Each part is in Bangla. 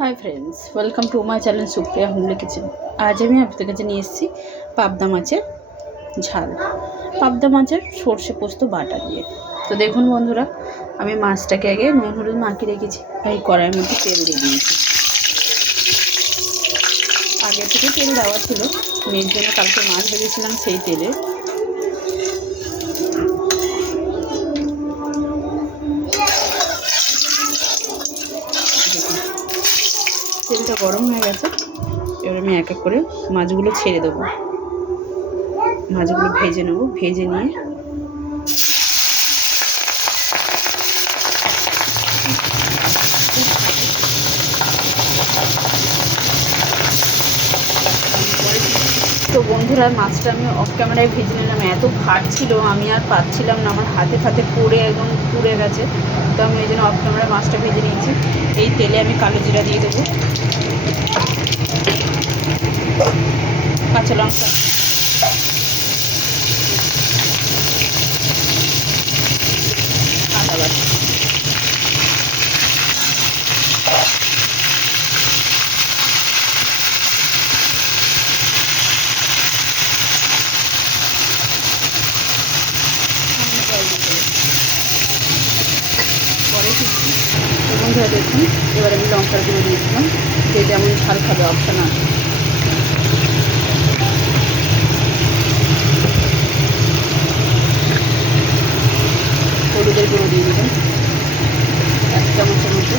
Hi friends, welcome to my channel Supriya homely kitchen. আজ আমি আপনাদের কাছে নিয়ে এসেছি পাবদা মাছের ঝাল, পাবদা মাছের সর্ষে পোস্ত বাটা দিয়ে। তো দেখুন বন্ধুরা, আমি মাছটাকে আগে নুন হলুদ মাখিয়ে রেখেছি আর এই কড়াইয়ের মধ্যে তেল দিয়ে দিয়েছি। আগে থেকে তেল দেওয়া ছিল, মেয়ের জন্য কালকে মাছ ভেজেছিলাম সেই তেলে। তেলটা গরম হয়ে গেছে, এবার আমি এক এক করে মাছগুলো ছেড়ে দেবো। মাছগুলো ভেজে নেব, ভেজে নিয়ে তো বন্ধুরা, মাছটা আমি অফ ক্যামেরায় ভেজে নিলাম। এত ভার ছিল, আমি আর পাচ্ছিলাম না, আমার হাতে ফাতে পড়ে একদম পুড়ে গেছে। তো আমি ওই জন্য অফ ক্যামেরায় মাছটা ভেজে নিয়েছি। এই তেলে আমি কালো জিরা দিয়ে দেবো, কাঁচা লঙ্কা, আদা বাটা, পরে ফিরছি। তো বন্ধুরা দেখুন, এবার আমি লঙ্কার গুঁড়ো দিয়ে দিলাম, যে যেমন ঝাল খাবে অপশান আছে। হলুদের গুঁড়ো দিয়ে দিলাম 1 চামচের মতো।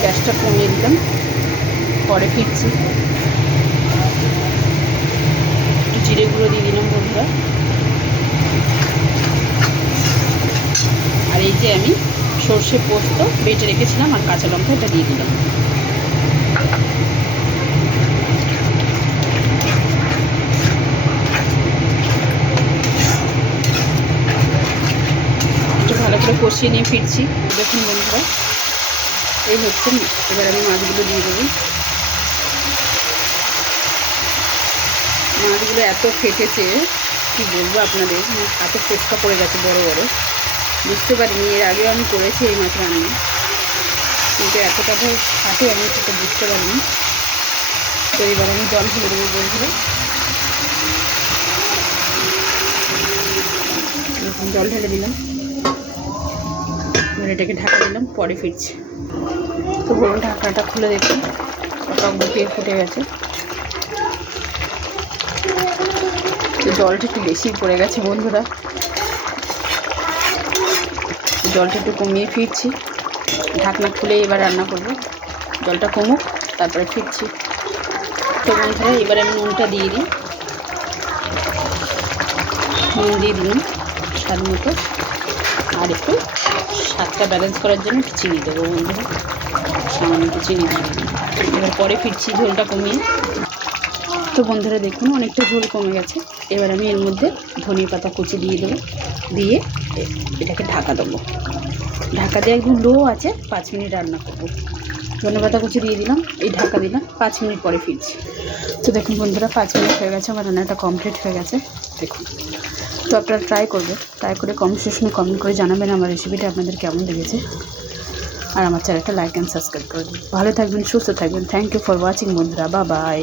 গ্যাসটা কমিয়ে দিলাম, পরে ফিরছি। একটু জিরে গুঁড়ো দিয়ে দিলাম বন্ধুরা। আর এই যে আমি সর্ষে পোস্ত বেটে রেখেছিলাম আর কাঁচা লঙ্কা, এটা দিয়ে দিলাম। একটু ভালো করে কষিয়ে নিয়ে ফিরছি। দেখুন বন্ধুরা, এই হচ্ছে। এবার আমি মাছগুলো দিয়ে দেবো। মাছগুলো এত ফেটেছে, কি বলবো আপনাদের, হাতে ফোসকা পড়ে গেছে বড় বড়। বুঝতে পারিনি, এর আগেও আমি করেছি এই মাছ রান্না, কিন্তু এতটা ভয় ফাটে আমি সেটা বুঝতে পারিনি। তো এবার আমি জল ঢেলে দেবো বন্ধুরা। জল ঢেলে দিলাম, এবার এটাকে ঢাকা দিলাম, পরে ফিরছি। তো বলুন, ঢাকনাটা খুলে দেখুন, টক বসিয়ে ফুটে গেছে। তো জলটা একটু বেশি পড়ে গেছে বন্ধুরা, জলটা একটু কমিয়ে ফিরছি। ঢাকনা খুলে এবার রান্না করব, জলটা কমুক তারপরে ফিরছি। তো বন্ধুরা, এবার আমি নুনটা দিয়ে দিই। নুন দিয়ে দিলাম স্বাদ মতো, আর একটু স্বাদটা ব্যালেন্স করার জন্য একটু চিনি দেবো বন্ধুরা, সামান্য একটু চিনি দিয়ে দিই। এবার পরে ফিরছি ঝোলটা কমিয়ে। তো বন্ধুরা দেখুন, অনেকটা ঝোল কমে গেছে। এবার আমি এর মধ্যে ধনিয়া পাতা কুচি দিয়ে দেবো, দিয়ে এটাকে ঢাকা দেবো। ঢাকা দিয়ে একদম লো আছে 5 মিনিট রান্না করবো। ধনিয়া পাতা কুচি দিয়ে দিলাম, এই ঢাকা দিলাম, 5 মিনিট পরে ফিরছি। তো দেখুন বন্ধুরা, 5 মিনিট হয়ে গেছে, আমার রান্নাটা কমপ্লিট হয়ে গেছে। দেখুন, তো আপনারা ট্রাই করবেন, ট্রাই করে কমেন্ট সেকশনে কমেন্ট করে জানাবেন আমার রেসিপিটা আপনাদের কেমন লেগেছে। আর আমার চ্যানেলটা লাইক অ্যান্ড সাবস্ক্রাইব করে দিন। ভালো থাকবেন, সুস্থ থাকবেন। থ্যাংক ইউ ফর ওয়াচিং বন্ধুরা, বাই বাই।